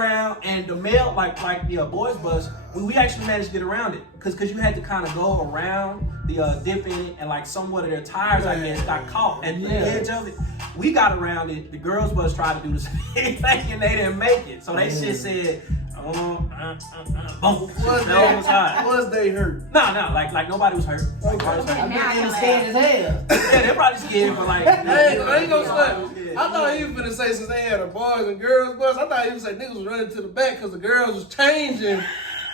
Brown and the male, boys bus, we actually managed to get around it. Cause you had to kind of go around the dip in it, and like somewhat of their tires, I guess, got caught at the edge of it. We got around it. The girls bus tried to do the same thing and they didn't make it. So they shit said, boom. Was they hurt? No, like nobody was hurt. Okay. They was scared as hell. Yeah, they're probably scared, but like, Hey, I ain't gonna stunt. I thought he was gonna say since they had a boys and girls bus, I thought he was say niggas was running to the back because the girls was changing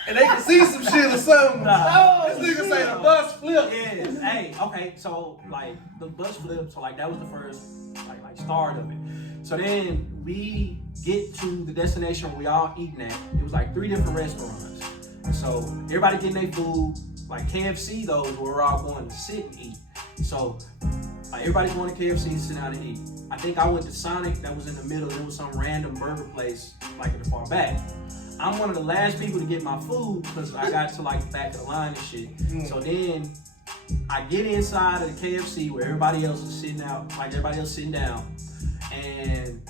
and they could see some shit or something. This nigga say the bus flipped. Yeah. Hey, okay, so like the bus flipped, so like that was the first like start of it. So then we get to the destination we all eating at. It was like 3 different restaurants. And so everybody getting their food. Like KFC though, where we're all going to sit and eat. So everybody going to KFC and sit down and eat. I think I went to Sonic, that was in the middle. There was some random burger place like at the far back. I'm one of the last people to get my food because I got to like the back of the line and shit. So then I get inside of the KFC where everybody else is sitting out, like everybody else sitting down. And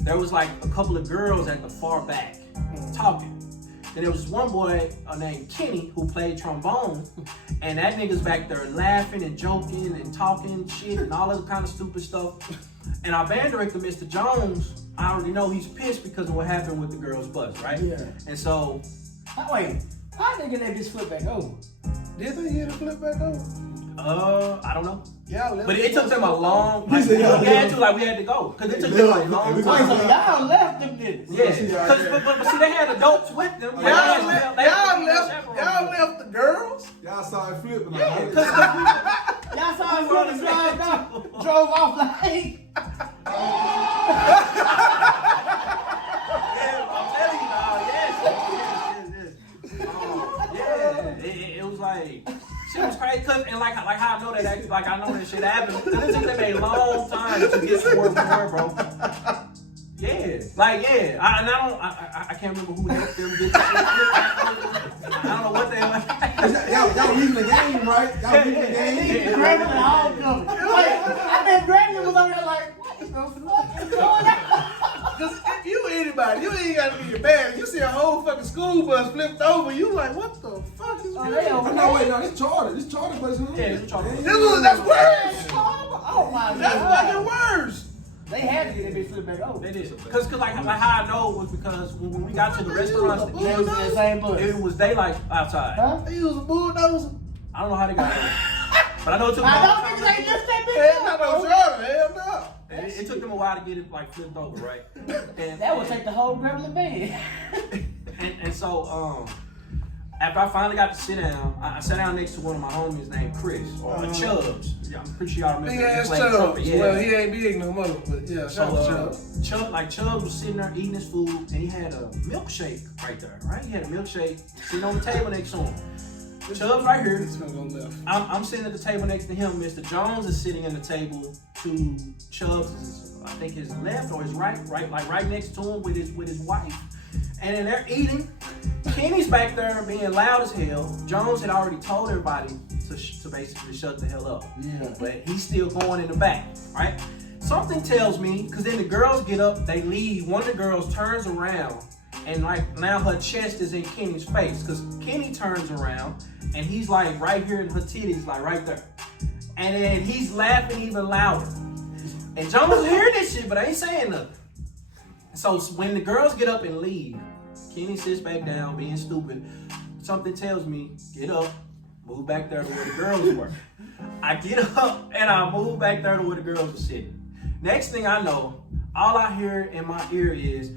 there was like a couple of girls at the far back talking. Then there was one boy named Kenny who played trombone, and that nigga's back there laughing and joking and talking shit and all other kind of stupid stuff. And our band director, Mr. Jones, I already know he's pissed because of what happened with the girls' bus, right? Yeah. And so, Wait, how did they get that bitch flip back over? Did they get a flip back over? I don't know. Yeah, But it took them a long, like, we had to go. Because it took them like a long Wait, so time. y'all left them niggas? Yeah, but see, they had adults with them. Y'all left the girls? Y'all saw it flipping. Yeah, Like, because Y'all saw him from the drove off like. It was like, shit was crazy, and like how I know that, like I know that shit happened. It took them a long time to get to where we were, bro. Yeah, I can't remember who helped them get to I don't know what they were. y'all reading the game, right? Y'all reading the game. Grandma and all coming. Like, I mean, Grandma was over there like, what the fuck is going on? Because if you anybody, you ain't gotta be your bad. You see a whole fucking school bus flipped over, you like, what the fuck is going on? No, wait, no, it's charter. It's charter bus. Yeah, it's charter. That's worse. Oh my God. That's fucking worse. They had to get that bitch flipped back over. They did. Cause like how I know was because when we got to the restaurants, They was in the same bus. it was daylight outside. Huh? He was a bulldozer. I don't know how they got there, but I know it took I them. don't think they just that bitch Hell up, no, bro. charter. Hell no. It took them a while to get it like flipped over, right? And, That would take the whole Gremlin band. and so after I finally got to sit down, I sat down next to one of my homies named Chris or Chubbs. Yeah, I'm pretty sure y'all remember. Big ass He played Chubbs. trumpet, yeah. Well, he ain't big no more, but yeah, shout out to Chubbs. Chubbs was sitting there eating his food, and he had a milkshake right there, right? He had a milkshake sitting on the table next to him. Chubbs right here. This one go left. I'm sitting at the table next to him. Mr. Jones is sitting at the table to Chubbs', I think his left or his right next to him with his wife. And then they're eating. Kenny's back there being loud as hell. Jones had already told everybody to basically shut the hell up. Yeah. But he's still going in the back, right? Something tells me, because then the girls get up, they leave. One of the girls turns around, and like now her chest is in Kenny's face, because Kenny turns around, and he's like right here in her titties, like right there. And then he's laughing even louder. And Jones hearing this shit, but ain't saying nothing. So when the girls get up and leave, Kenny sits back down being stupid. Something tells me, get up, move back there to where the girls were. I get up and I move back there to where the girls were sitting. Next thing I know, all I hear in my ear is,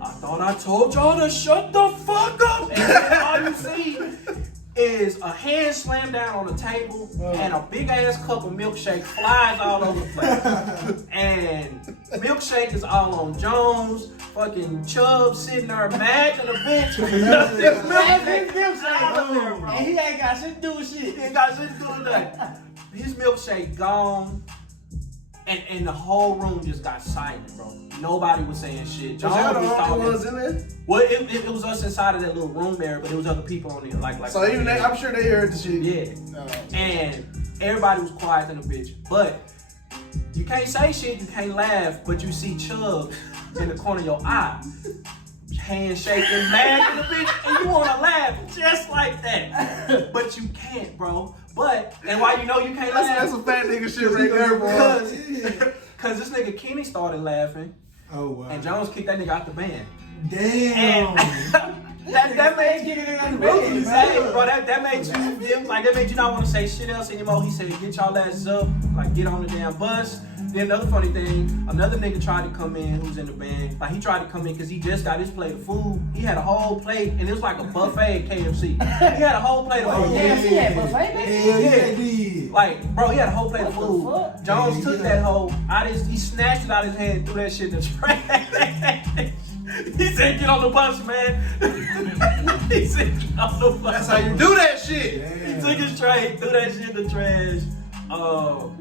I thought I told y'all to shut the fuck up. And then all you see is a hand slam down on the table and a big ass cup of milkshake flies all over the place. And milkshake is all on Jones, fucking Chubb sitting there mad to the bench. And he ain't got shit to do with shit. He ain't got shit to do with that. His milkshake gone, and the whole room just got silent, bro. Nobody was saying shit. Was y'all the only ones in there? Well, it was us inside of that little room there, but it was other people on there, like. So even they, I'm sure they heard the shit. Yeah. And everybody was quiet than a bitch. But you can't say shit, you can't laugh, but you see Chubb in the corner of your eye. handshaking, mad in the bitch, and you wanna laugh just like that. But you can't, bro. And why you know you can't laugh? That's some fat nigga shit right there, bro. Cause this nigga Kenny started laughing. Oh wow. And Jones kicked that nigga out the band. Damn. That made you bro. That made you not want to say shit else anymore. He said, "Get y'all asses up, like get on the damn bus." Then another funny thing, another nigga tried to come in who's in the band. Like he tried to come in because he just got his plate of food. He had a whole plate, and it was like a buffet at KFC. He had a whole plate of food. Yeah, he had buffet. Hell yeah, he did. Like, bro, he had a whole plate of What the food. fuck? Jones took that whole he snatched it out of his hand and threw that shit in the trash. He said, "Get on the bus, man." He said, "Get on the bus." That's how you do that shit. He took his tray, threw that shit in the trash.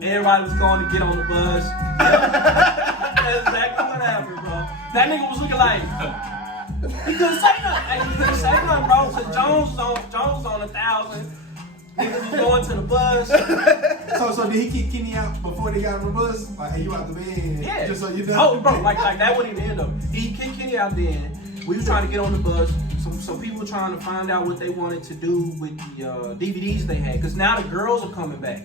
Everybody was going to get on the bus. That's exactly what happened, bro. That nigga was looking like he couldn't say nothing. He couldn't say nothing, bro. Cause Jones was on 1,000. Niggas was going to the bus. So did he kick Kenny out before they got on the bus? Like, hey, you out the band? Yeah. Just so you know. Oh, bro, like that wouldn't even end up. He kicked Kenny out then. We was trying to get on the bus. Some people were trying to find out what they wanted to do with the DVDs they had. Cause now the girls are coming back.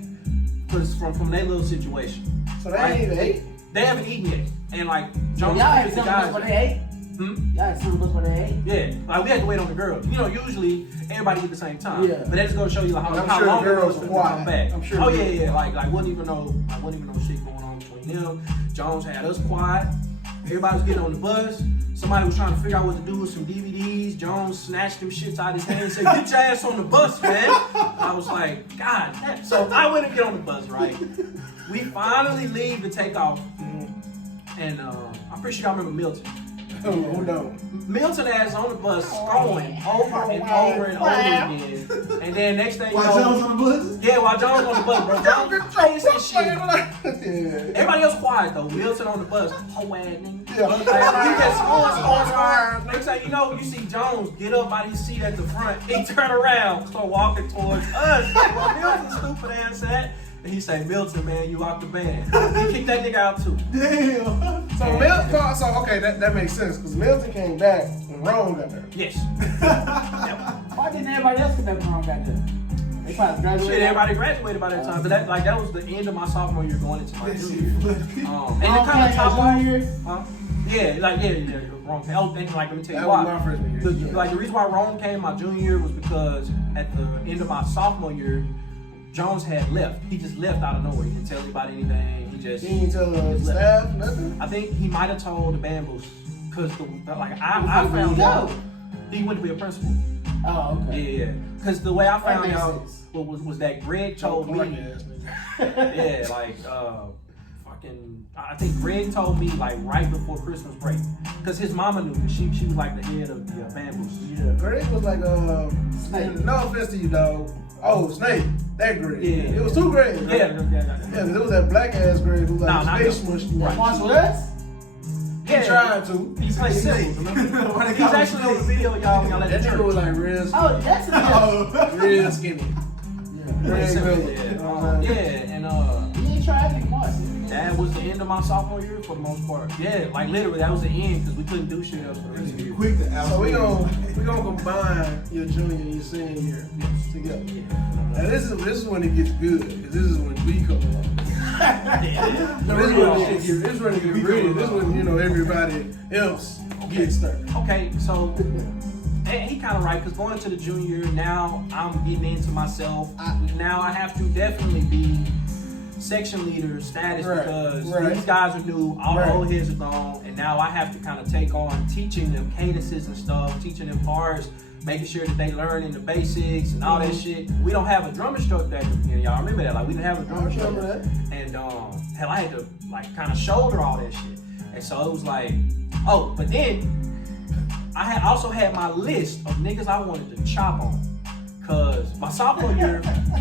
Cause from their little situation. So they ain't even ate? They haven't eaten yet. And like Jones Y'all had the some guys. bus where they ate? Y'all had some bus where they ate? Yeah, like we had to wait on the girls. You know, usually everybody at the same time. Yeah. But that's gonna show you like how sure long the girls it was were to come quiet. back. I'm sure Oh the yeah. Like wouldn't even know shit going on between them. Jones had us quiet. Everybody was getting on the bus. Somebody was trying to figure out what to do with some DVDs. Jones snatched them shits out of his hand and said, "Get your ass on the bus, man." I was like, God damn. So I went and get on the bus, right? We finally leave to take off. And I'm pretty sure y'all remember Milton. Who knows? Milton ass on the bus going over and over and over again. And then next thing you While Jones know, on the bus? yeah, while Jones on the bus, bro. Jones ain't saying shit. Yeah. Everybody else quiet though. Milton on the bus, hoe ass nigga. Yeah. Like, he just scoring. Next thing you know, you see Jones get up out his seat at the front. He turn around, start walking towards us. Well, Milton's stupid ass at. And he say, "Milton, man, you out the band." He kicked that nigga out too. Damn. So Milton, okay, that makes sense because Milton came back and Rome got there. Yes. Why didn't everybody else get that wrong got there? They probably graduated. Shit, everybody graduated by that time. But that was the end of my sophomore year going into my That junior shit year. funny. And it kind of top off. year? Huh? Yeah, Rome. I was thinking, like, let me tell you That why. was my freshman year. Like, the reason why Rome came my junior year was because at the end of my sophomore year, Jones had left. He just left out of nowhere. He didn't tell anybody anything. He just. He didn't tell the staff nothing? I think he might have told the bamboos. Because, I found out he went to be a principal. Oh, okay. Yeah. Because the way I found makes out sense. was that Greg told me. Yeah, like, I think Greg told me, like, right before Christmas break. Because his mama knew, because she was, like, the head of the bamboos. Yeah, Greg was like, Snake. no offense to you, dog. Oh, Snake. That Greg. Yeah. It was two Gregs. Right? Yeah. Yeah, there was that black ass Greg who Nah, like not space him. mushed. Right. Watch with us? He tried to. He played symbols, remember? Why they He's call him actually on the Snake? video, y'all, when y'all at That the nigga was church. like real skinny. Oh, that's a Real skinny. Greg Symbols, Miller. yeah, and He ain't tried to watch. that was the end of my sophomore year for the most part. Yeah, like literally, that was the end because we couldn't do shit else for the rest of the year. Quick to out. So we gonna combine your junior and your senior year together. Now this is when it gets good, because this is when we come along. This is when it gets real. This is when everybody else gets started. Okay, so and he kind of right because going to the junior year now, I'm getting into myself. Now I have to definitely be section leader status because these guys are new, all the old heads are gone, and now I have to kind of take on teaching them cadences and stuff, teaching them parts, making sure that they learn in the basics and all that shit. We don't have a drum instructor at the beginning, y'all remember that? Like we didn't have a drum instructor, and hell, I had to like kind of shoulder all that shit, and so it was like, oh, but then I also had my list of niggas I wanted to chop on, cause my sophomore year,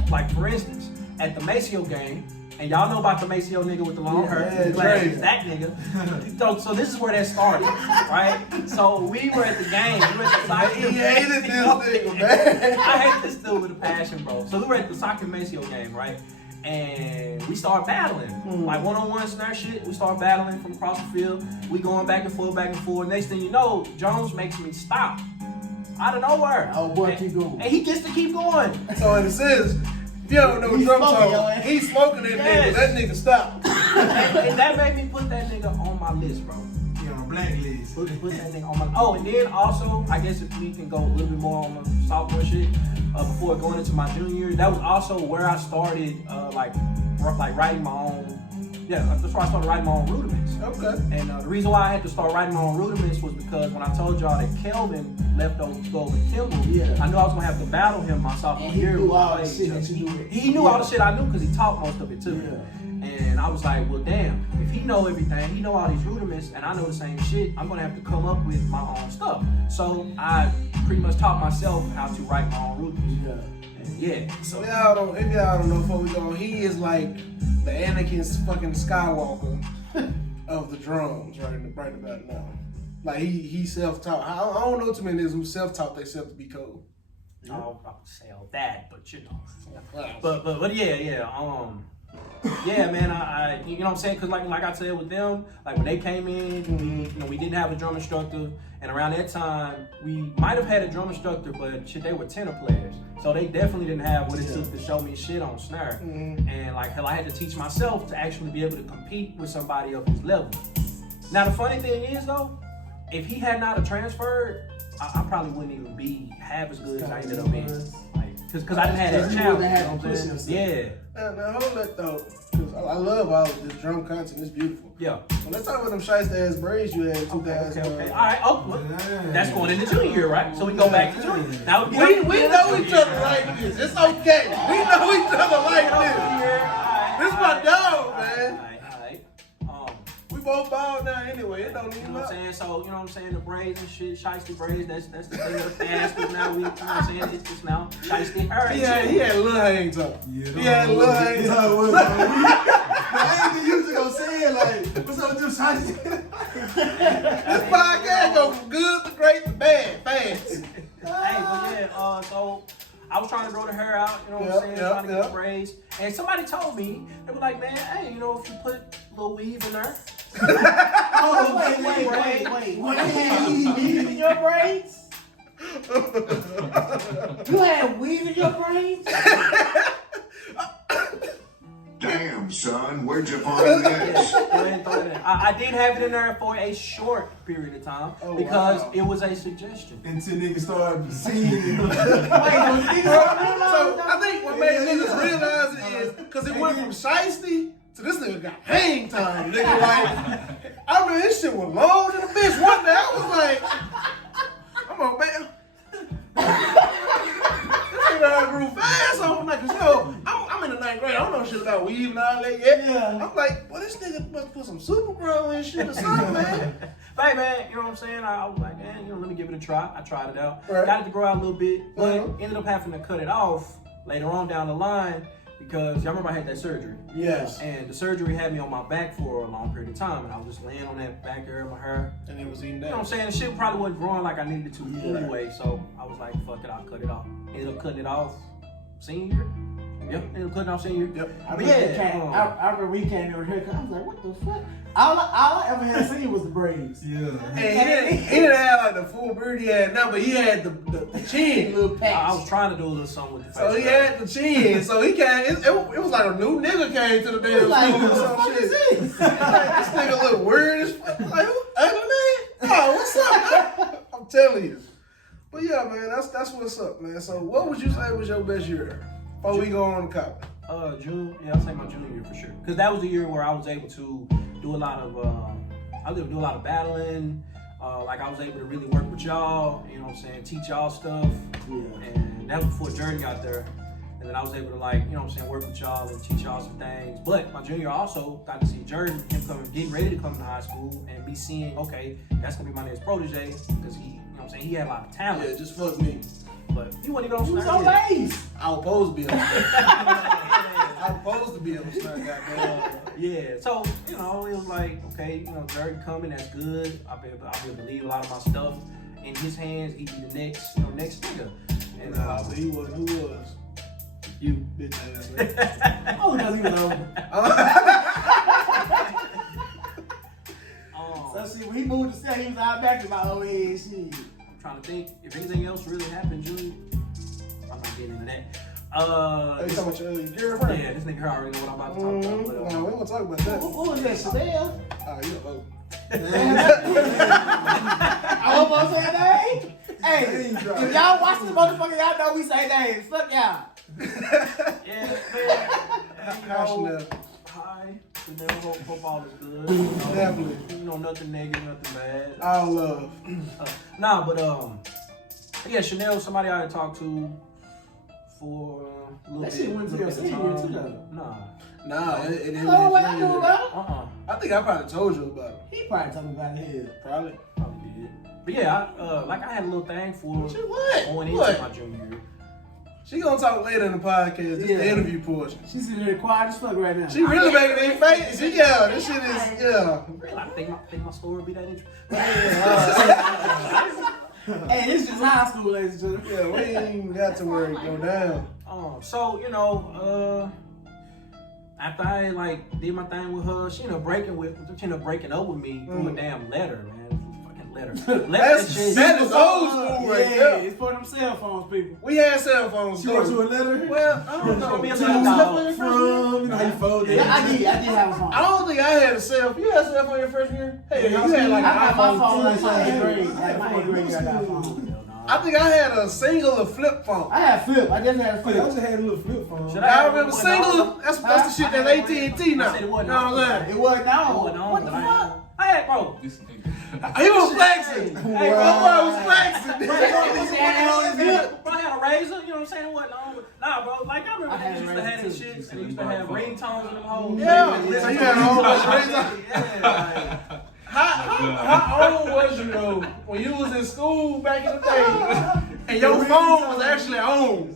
like for instance, at the Maceo game. And y'all know about the Maceo nigga with the long hair. That nigga. So this is where that started, right? So we were at the game. We were at the soccer. He hated this nigga, man. I hate this dude with a passion, bro. So we were at the soccer Maceo game, right? and we start battling. Like one-on-one snare shit, we start battling from across the field. We going back and forth. Next thing you know, Jones makes me stop. Out of nowhere. Oh boy, keep going. And he gets to keep going. So in a sense, if you don't know what drum song, he's smoking that nigga. That nigga stopped. and that made me put that nigga on my list, bro. Yeah, on blacklist. Put that nigga on my. Oh, and then also, I guess if we can go a little bit more on the sophomore shit before going into my junior year, that was also where I started like writing my own. Yeah, that's where I started writing my own rudiments. Okay. And the reason why I had to start writing my own rudiments was because when I told y'all that Kelvin left over to go with Kimball, I knew I was gonna have to battle him my sophomore year. He knew all the shit that you knew. He knew all the shit I knew because he taught most of it to me. And I was like, well, damn, if he know everything, he know all these rudiments, and I know the same shit, I'm gonna have to come up with my own stuff. So I pretty much taught myself how to write my own rudiments. So if y'all don't know before we go, he is like the Anakin's fucking Skywalker of the drums right about now. Like he self-taught. I don't know too many niggas who self-taught themselves to be cold. I would say all that, but you know. But yeah, man, I you know what I'm saying? Cause like I said with them, like when they came in, we didn't have a drum instructor, and around that time we might have had a drum instructor, but shit, they were tenor players, so they definitely didn't have what it took to show me shit on snare. And like hell, I had to teach myself to actually be able to compete with somebody of his level. Now the funny thing is though, if he had not have transferred, I probably wouldn't even be half as good as I ended up being. Because I didn't have that challenge. You know what I'm saying? Yeah. Now hold that though, because I love all of this drum content. It's beautiful. Yeah. Well, let's talk about them shiesty ass braids you had in 2000. Okay. All right. Oh, look. That's going into junior year, right? So we go back to junior. Now we know each other like this. It's okay. We know each other like this. This is my dog, man. All right. We both bald now anyway. It don't even You know what I'm saying? So, you know what I'm saying? The braids and shit, shiesty braids, that's the thing of the past. Now we, you know what I'm saying? It's now shiesty hair. He had a little hang time. He had a little hang time. I ain't usually gonna say it like, what's up with them shiesty? This podcast go from good to great to bad, fast. Hey, but yeah, so I was trying to grow the hair out, you know what I'm saying? Trying to get the braids. And somebody told me, they were like, man, hey, you know, if you put a little weave in there. Oh, wait. You had weave in your braids? You had weave in your braids? Damn, son, where'd you find this? Go ahead and throw it in. I did have it in there for a short period of time because it was a suggestion. Until niggas started seeing it. So I think what made niggas realize it is because it went from shiesty to this nigga got hang time, nigga. Like, I mean, this shit was long to the bitch. One day I was like, I'm on, man. This nigga grew fast on like, cause I'm in the 9th grade. I don't know shit about weave and all that yet. I'm like, well, this nigga must put some super grow and shit or something, man. Hey man, you know what I'm saying? I was like, man, let me give it a try. I tried it out. Right. Got it to grow out a little bit, but ended up having to cut it off later on down the line because y'all remember I had that surgery. Yes. And the surgery had me on my back for a long period of time, and I was just laying on that back area of my hair. And it was eating that. You know what I'm saying? The shit probably wasn't growing like I needed it to anyway, so I was like, fuck it, I'll cut it off. Ended up cutting it off senior year. Yep, ended up cutting off senior year. Yep. I remember we came over here because I was like, what the fuck? All I ever had seen was the braids. Yeah. And he didn't have like the full beard he had now, but he had the chin. Little patch. I was trying to do a little something with the face. So he had the chin. So he came. It was like a new nigga came to the damn Like, school what or the some fuck shit. is this? Like, this nigga look weird as fuck. Like, who? Ugly man? Oh, what's up, man? I'm telling you. But yeah, man, that's what's up, man. So what would you say was your best year before we go on to college? June. Yeah, I'll say my junior year for sure. Because that was the year where I was able to do a lot of battling. Like I was able to really work with y'all, you know what I'm saying, teach y'all stuff. Yeah. And that was before Jordan got there. And then I was able to like, you know what I'm saying, work with y'all and teach y'all some things. But my junior year also got to see Jordan, him getting ready to come to high school and me seeing, okay, that's gonna be my next protege because he, you know what I'm saying, he had a lot of talent. Yeah, just fuck me. But he wasn't even on He was snare on yet. base. I was supposed to be on I was supposed to be on snare, goddamn. Yeah, so, you know, it was like, okay, you know, Jordan coming, that's good. I'll be able to leave a lot of my stuff in his hands. He'd be the next nigga. And But he wasn't. Who was? You. Bitch ass, man. Oh, because he was over. So see, when he moved to set, he was out back to my old head shit. I'm trying to think if anything else really happened, Julie. I'm not getting into that. Hey, you talking about your girlfriend? Yeah, this nigga already know what I'm about to talk about. But, Nah, we ain't gonna talk about that. Who was that, Chanel? Oh, you a hoe. I hope I'm saying that. Hey, if y'all watch this motherfucker, y'all know we say names. Fuck y'all. Yeah, man. You Hi, know, Chanel. hi. Chanel, hope all is good. You know, Definitely. You know, nothing negative, nothing bad. All love. Nah, but yeah, Chanel, somebody I had talked to for a little That bit. shit went to your little bit senior of too, time. though. Nah. Nah, it didn't. Oh, what I knew about? I think I probably told you about it. He probably told me about it. Probably. Probably did. But yeah, I had a little thing for She what? going into What? my junior year. She gonna talk later in the podcast. This Yeah. the interview portion. She's sitting there quiet as fuck right now. She really making it face. Yeah, this shit is, yeah. Really, I think my story would be that interesting. Hey, this is high school, ladies and gentlemen. Yeah, we ain't even got to where it go down. So you know, after I like did my thing with her, she ended up breaking up with me through a damn letter, man. Fucking letter. That is old school right Yeah, there. it's for them cell phones, people. We had cell phones. She wrote too. you a letter? Well, I don't know. Be a To, little dog. from, you know how you fold it. Yeah, I did have a phone. I don't think I had a cell phone. You had a cell phone your freshman year? Hey, you had like I an got my iPhone. phone like Yeah. 7th grade. Like my 8th grade, I got a phone. I think I had a singular flip phone. I had flip. I just had a I flip. just had a little flip phone. Should I remember singular. That's the shit that's AT&T now. I said it You know wasn't what I'm saying? It wasn't on. What the fuck? I had, bro. He was flexing. Hey, My bro. boy was flexing. Bro, I had a razor, you know what I'm saying? It wasn't on. Nah, bro, like I remember I had they used a to have razor them too. shits and they used to have ringtones in them hoes. Yeah, so you had a whole bunch of razors. Yeah, like, How old was you though when you was in school back in the day and your phone was actually on?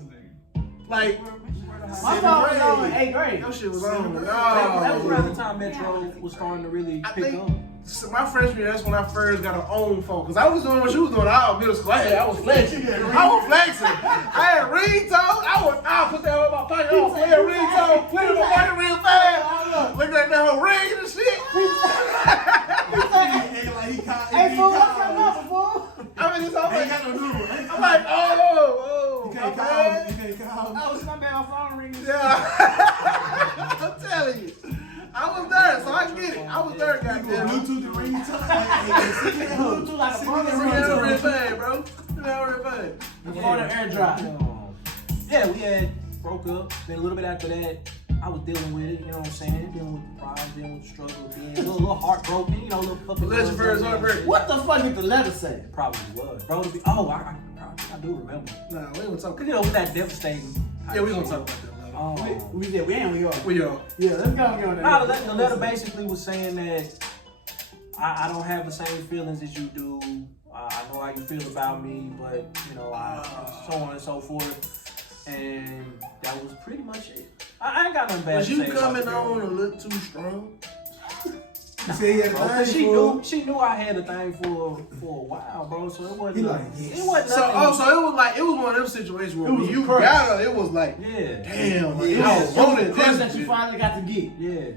Like, My phone was on in 8th grade. your shit was on. that was around the No. time Metro was starting to really I pick think up. so my freshman year, that's when I first got an own phone. Cause I was doing what you was doing all middle school. I was flexing. I was flexing. I had ringtone. I put that in my pocket. I was playing ringtone, put it in my pocket real fast. Look at that whole ring and shit. Hey, fool, what's your number, fool? I mean, it's all Ain't like, got no number. I'm like, oh, You can't my call. bad. You can't call. I was my bad, my phone ringing. Yeah. I'm telling you. I was there, so I get it. I was there, goddamn. Bluetooth and ringtone. Bluetooth like a phone Real, real ringing. bad, bro. Real bad. Before the airdrop. Yeah, we had broke up. Then a little bit after that, I was dealing with it. You know what I'm saying? Dealing with the pride, dealing with the struggle, being a little heartbroken. You know, a little fucking. Was that your first heartbreak? What the fuck did the letter say? Probably was, bro. To be, I do remember. Nah, we ain't gonna talk. Cause you know, with that devastating. Yeah, we gonna talk about that later. We did. We ain't. We are. We are. Yeah, let's go on that. No, the letter basically was saying that I don't have the same feelings as you do. I know how you feel about me, but you know, so on and so forth. And that was pretty much it. I ain't got nothing bad Was to you say about coming the girl. on a little too strong? You said he had Bro, a 'cause thing she knew I had a thing for a while, bro. So it wasn't. He like, yes. It wasn't So, nothing. so it was one of them situations where It was when you crushed. got her, it was like, Yeah. damn, like, Yeah, I wanted crush this. that you finally got to get. Yeah,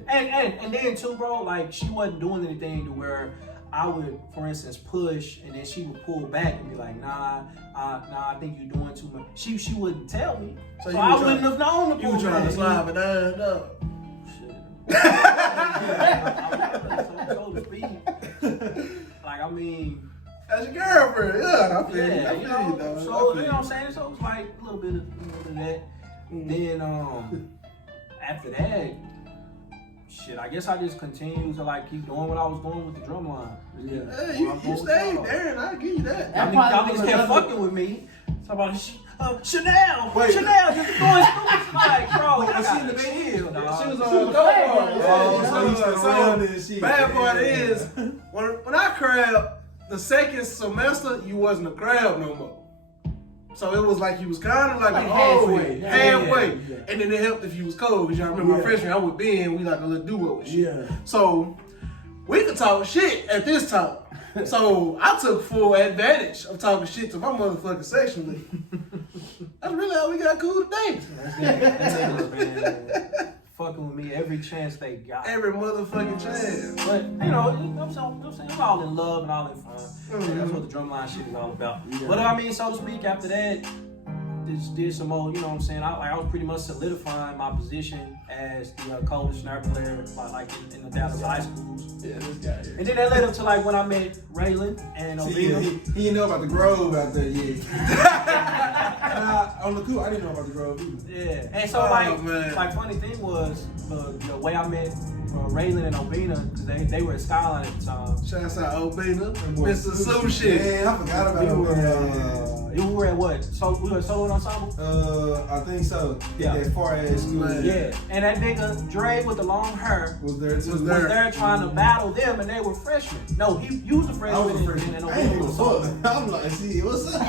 and then too, bro. Like she wasn't doing anything to where I would, for instance, push, and then she would pull back and be like, nah, I think you're doing too much. She wouldn't tell me, So so you I were wouldn't trying- have known to You pull were trying back. to slide it down, dog. So to speak. Like I mean, That's your girlfriend, yeah. I feel you. I yeah, feel you you, know. dog. So I feel you know what I'm saying. So it was like a little bit of that. Then after that. Shit, I guess I just continued to like keep doing what I was doing with the drum line. Yeah. Hey, you stayed there, and I give you that. That Y'all probably niggas was kept another- fucking with me. Somebody, Chanel, Wait. Chanel, just doing stupid. Like, bro, I seen the big hill, dog. She was She on was the playing, door. yeah. So you started around and shit. Bad part is, when I crab, the second semester, you wasn't a crab no more. So it was like you was kind of like Like halfway. halfway. Yeah. And then it helped if you was cold. Because y'all remember my freshman, I would be in, we like a little duo and shit. Yeah. So we could talk shit at this time. So I took full advantage of talking shit to my motherfucking section lead. That's really how we got cool today. Man, fucking with me every chance they got. Every motherfucking chance. But you know, I'm saying I'm all in love and all in fun. That's what the drumline shit is all about. Yeah. But I mean, so to speak, after that, just did some more. You know what I'm saying? I was pretty much solidifying my position as the coldest snare player, like in the Dallas high schools. Yeah, this guy here. And then that led up to like when I met Raylan and See, Ovina. he didn't know about the Grove out there yet. On the cool, I didn't know about the Grove either. Yeah, and so man. like funny thing was the way I met Raylan and Ovina, because they were at Skyline at the time. Shouts out Obina, boy, Mr. Some shit. Man, I forgot about We were at what? So we were at Solo Ensemble. I think so. Yeah. That far ass school. Man. Yeah, and that nigga Dre with the long hair Was there too? Was was there trying to battle them, and they were freshmen. No, you was a I freshman. was a freshman. And I ain't Ovina even was fuck. sophomore. I'm like, see, what's up?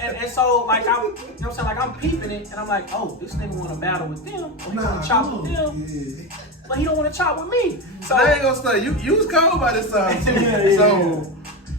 And so like you know what I'm saying, like I'm peeping it, and I'm like, oh, this nigga want to battle with them, or he want to chop with them, Yeah. but he don't want to chop with me. So I ain't gonna say you was cold by this time too.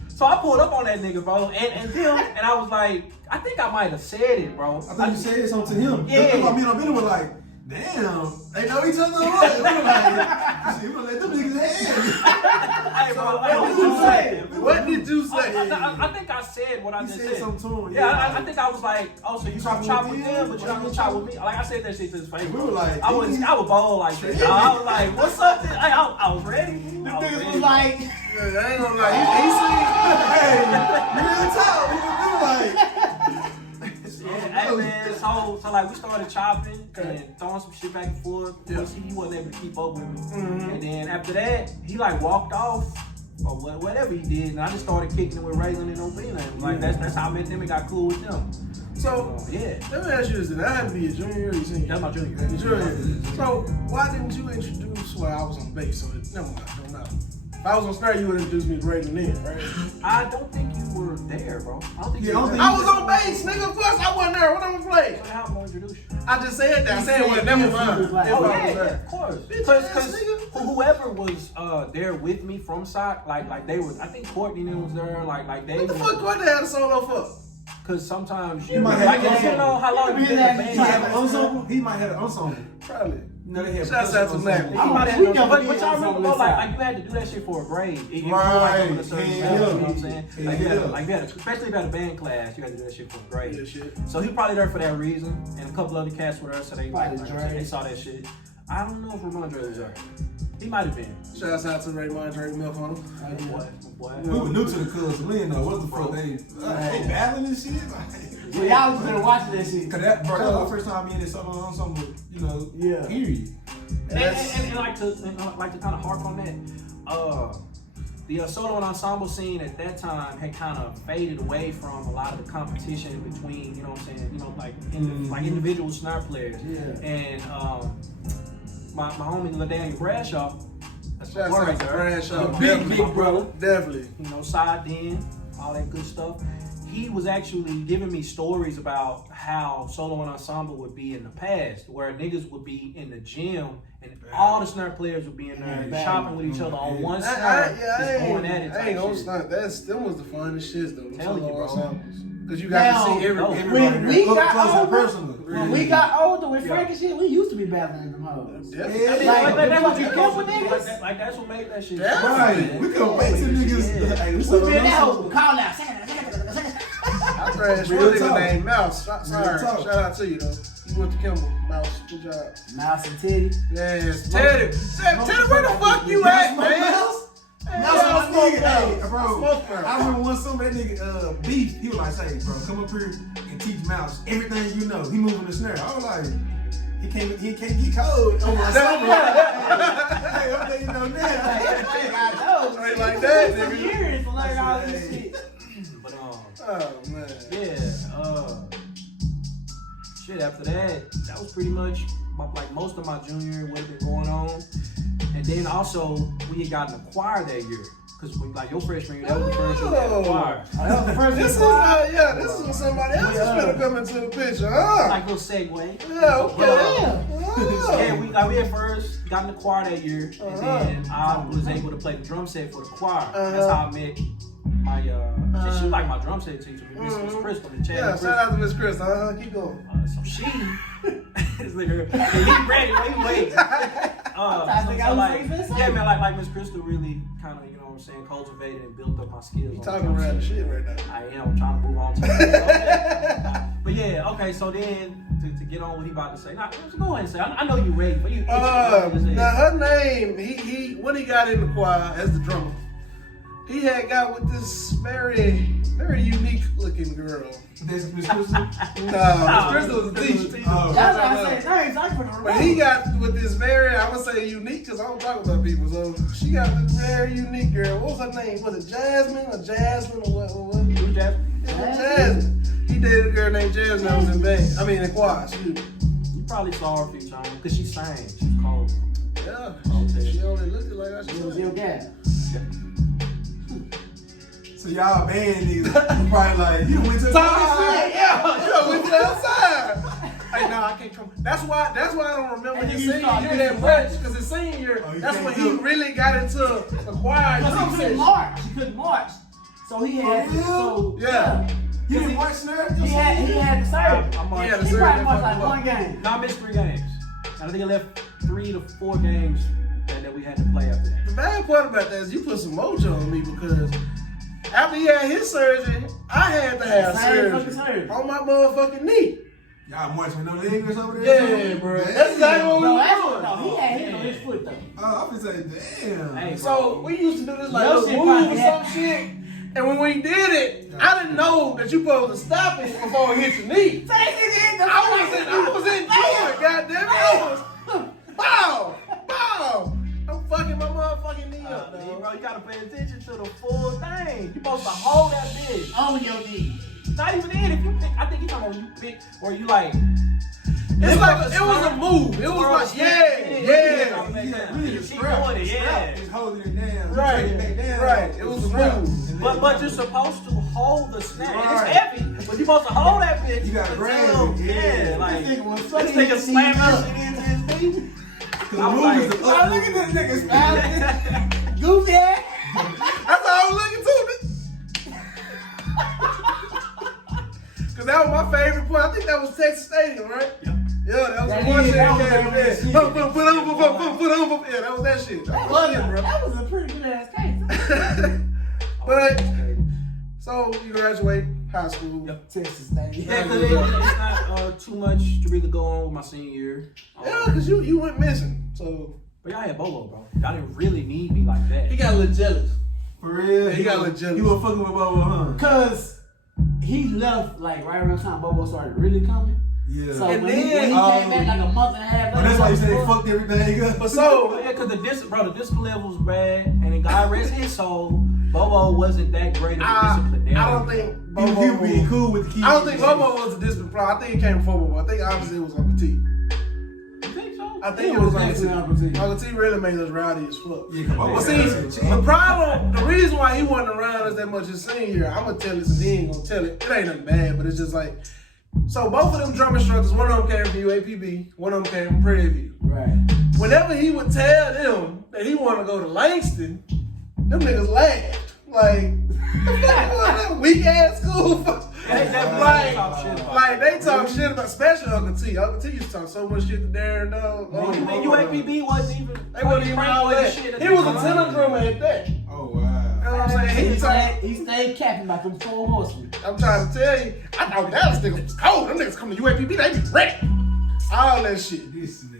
So I pulled up on that nigga, bro, and them, and I was like, I think I might have said it, bro. I thought you said something to him. Yeah. That's why me and Albina were like, damn, they know each other. Right? We were like, we gonna let them niggas have Hey, bro, What did you say? What did you say? I think I said what I it. just He said said. something to him. Yeah, I think I was like, oh, so you Chopping chop with with them, them, but you're not gonna chop with me. Like I said that shit to his face. We were like, I was bold like that. I was like, what's up? I was ready. Them I was niggas ready. was like, I ain't gonna lie, he Real talk. We were like, Hey man, so like we started chopping and throwing some shit back and forth. Yeah. He wasn't able to keep up with me. And then after that, he like walked off or whatever he did, and I just started kicking it with Raylan and Ovina. And like that's how I met them and got cool with them. So Yeah, let me ask you this: did I have to be a junior or a senior? that's my junior. Your junior. So why didn't you introduce? Well, I was on bass, so never mind. Don't matter. If I was on snare, you would introduce me to Raylan then, right? I don't think you were there, bro. I don't think Yeah, you I were don't there. I was on bass, nigga. Of course, I wasn't there. What I'm gonna play? So how am I gonna introduce you? I just said that. I said, well, said never yes, mind. he was like, If Oh I yeah, was yeah, there. of course. Bitch ass Because nigga. whoever was there with me from SOC, like they were. I think Courtney and them was there. Like they. What the fuck Courtney had a solo for? Because sometimes You might like have- depending on how long you been in the he had an band. ensemble. He might have an ensemble. Probably. No, they had Shouts out to Mac. He might have, We but never y'all did remember something though, this like side. you had to do that shit for a grade. If you Right. were like on a certain Yeah, level, yeah. you know what I'm saying? Yeah, Like you yeah. had, especially if you had a band class, you had to do that shit for a grade. Yeah, shit. So he probably there for that reason, and a couple other cats were there, so they Probably like, Dre. they saw that shit. I don't know if Rudimental was there. He might have been. Shouts out to Raymond Drake Milk on him. Boy. We were new to the cuz. We didn't know what the fuck they battling this shit. so y'all was gonna watch that shit. Cause that, bro, that was the first time me and this solo ensemble, you know, Yeah. period. And like to kind of harp on that, the solo and ensemble scene at that time had kind of faded away from a lot of the competition between, you know what I'm saying, you know, like like individual snare players. Yeah. And my homie Darien Bradshaw, that's my Shouts boy out right to there. Bradshaw. Big brother. Definitely. You know, side in, all that good stuff. He was actually giving me stories about how solo and ensemble would be in the past, where niggas would be in the gym and all the snare players would be in there shopping with each other on one snare, just going at it. I ain't gonna type shit. stunt. Them was the funnest shits though. Them Telling you, solo bro. ensembles. Cause you got to see Now, Everybody we up got close and older, personal. when we got older with Frank and shit, we used to be battling them hoes. Definitely. I mean, Like, that's what you you couple like, niggas? like that's what made that shit. Yeah. Right. We couldn't wait till niggas. Hey, we We solo been that hoe ensemble. call out. I crashed Real one nigga talk. named Mouse. Sorry. talk. Shout out to you though. You went to Kimball. Mouse. Good job. Mouse and Teddy. Yes. Teddy, where the fuck you at, man? That's my nigga. Hey, bro. Smoke, bro. I remember one summer that nigga Beef. He was like, "Hey, bro, come up here and teach Mouse everything you know." He moving the snare. I was like, he can't get cold on my summer. Hey, okay, you know now. I know. Straight like that, For nigga. years to learn all this shit. But Oh man. yeah, shit. After that was pretty much like most of my junior year would have been going on, and then also we had gotten a choir that year. Cause like your freshman year, that was the first year we had a choir. That was the first This is this is when somebody else is gonna come into the picture, huh? Like little segue. Yeah, okay. Yeah, we had first got in the choir that year, and then I was able to play the drum set for the choir. That's how I met my she like my drum set teacher, Miss Crystal, the Yeah, shout out to Miss Crystal. Keep going. So she, this nigga, he ready, wait. Yeah, man, like Miss Crystal really kind of, you know what I'm saying, cultivated and built up my skills. You talking around the shit right now. I am trying to move on to but yeah, okay, so then to get on what he about to say. Now, go ahead and say, I know you ready, but you now her name, he when he got in the choir as the drummer, he had got with this very, very unique looking girl. This Miss Crystal? No, Miss Crystal was a teacher. That's what I said. But he got with this very, I would say unique, because I don't talk about people. So she got this very unique girl. What was her name? Was it Jasmine or what? Who's that? Jasmine. He dated a girl named Jasmine that was in band. I mean, in choir. You probably saw her a few times because she sang. She was cold. Yeah. Okay. She only looked like that. It was your guy. So y'all band niggas, you probably like, you went to the outside. Yeah, you went to the outside. Hey, no, I can't come. That's why I don't remember his senior year that much, because his senior year, that's when he really got into the choir. Because he couldn't march. So he had Yeah. You didn't watch Snare? He had to serve. He had to He serve probably that marched like fucking one game. No, I missed 3 games. I think I left 3 to 4 games that we had to play after that. The bad part about that is you put some mojo on me, because after he had his surgery, I had to have surgery on my motherfucking knee. Y'all marching with no legs over there? Yeah, bro. That's exactly what we were doing. No, he had hit on his foot though. Oh, I'm gonna say, damn. Hey, So we used to do this like No little shit move or probably some shit. And when we did it, I didn't know that you supposed to stop it before it hit your knee. I was in joy, goddamn it. I was bow. I'm fucking my motherfucking knee up, Bro, dog. you gotta pay attention to the full thing. You supposed to hold that bitch. On your knee. Not even then. If you pick, I think you talking about when you pick or you like. It's like it was a move. It was like yeah. Really, the strap is holding it down. Right. Take it back down. Right. It was a move. But you're supposed to hold the snap. Right. It's heavy, but you're supposed to hold that bitch. You gotta grab until- it. Yeah, like This nigga was this fucking nigga his slam knee that up. shit into his knee. Cause the move is the Oh, up. look at this nigga smiling. Goofy ass. That's all I was looking to. Cause that was my favorite point. I think that was Texas Stadium, right? Yep. Yeah, that was That the one is, shit that that was came that from shit. there. Yeah, that was that shit. That was it, bro. That was a pretty good ass case. But so you graduate high school. Yep. Texas Stadium. Yeah, because it's not too much to really go on with my senior year. Yeah, cause you went missing. So But y'all had Bobo, bro. Y'all didn't really need me like that. he got a little jealous. For real? He got legit. He was fucking with Bobo, huh? Cause he left like right around the time Bobo started really coming. Yeah. So And when he then- came back like a month and a half But later, that's why you say they fucked everything up. But so Yeah, because the discipline level was bad, and then God rest his soul, Bobo wasn't that great of a disciplinarian. I don't think He Bobo. was being cool with the kids. I don't think Bobo was a discipline problem. I think it came from Bobo. I think obviously it was Uncle T. You think so? I think it was Uncle T. Uncle T really made us rowdy as fuck. Yeah, Bobo But see, the problem, the reason why he wasn't around us that much his senior year, I'm gonna tell this and he ain't gonna tell it. It ain't nothing bad, but it's just like, so both of them drum instructors, one of them came from UAPB, one of them came from Prairie View. right. Whenever he would tell them that he wanted to go to Langston, them niggas laughed. Like, the fuck was that weak ass school? They definitely talk shit about Like they talk shit about, especially Uncle T. Uncle T used to talk so much shit to Darien, dog. UAPB wasn't even. They wasn't even all that. He was a tenor drummer at that. You Oh, wow. know what I'm saying? He stayed capping like them 4 horsemen. I'm trying to tell you, I thought Dallas niggas was cold. Them niggas come to UAPB, they be ready. All that shit. This nigga.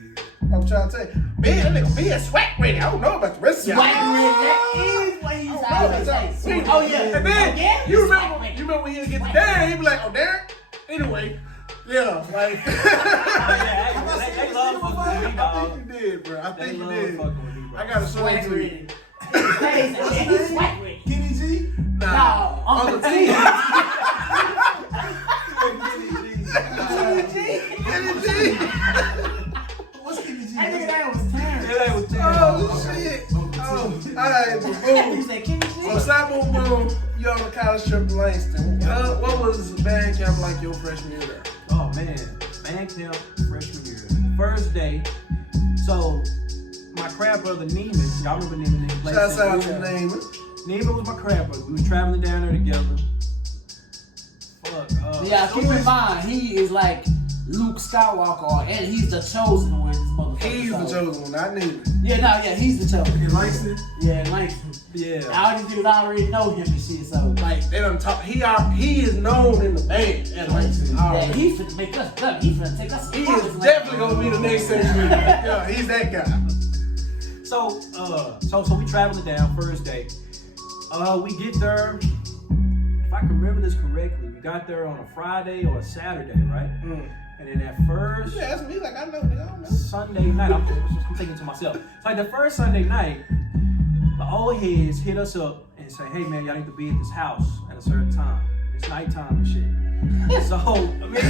I'm trying to tell you, man, that nigga be a swag ready. I don't know about the rest of y'all. Swag ready, that is what he's always saying. Oh yeah. And then you remember when he would get to Darren, he'd be like, oh Darren? Anyway, yeah, like They love fucking with me, I dog. think you did, bro. I They think you love did. fucking with me, bro. I gotta show it Swag to you. ready. He's swag ready. Kenny G? Nah, No, Uncle T. Kenny G. What's Kenny G? That nigga name was Terrence. Yeah, they was terrible. Oh shit. Oh, alright, You boom. said Kenny G? So stop boom boom. You on the college trip to Langston. What was band camp like your freshman year? Oh man, band camp freshman year, first day. So my crab brother Neiman, y'all remember Neiman? Shouts out to Neiman. Neiman was my crapper. We was traveling down there together. Fuck. Yeah, keep in mind, he is like Luke Skywalker, and he's the chosen one. This motherfucker. He's the So- chosen one, not Neiman. Yeah, he's the chosen. In Langston? Yeah, Langston. Yeah. All these niggas already know him and shit, so like, They done talk. He is known in the band as Langston. yeah, he finna make us dumb. He finna take us. He is definitely gonna be the next century. Yeah, he's that guy. So we traveling down first day. We get there. If I can remember this correctly, we got there on a Friday or a Saturday, right? And then that first You ask me like I know, nigga. I don't know. Sunday night, I'm thinking to myself. It's like the first Sunday night, the old heads hit us up and say, "Hey man, y'all need to be at this house at a certain time. It's nighttime and shit." So, I mean,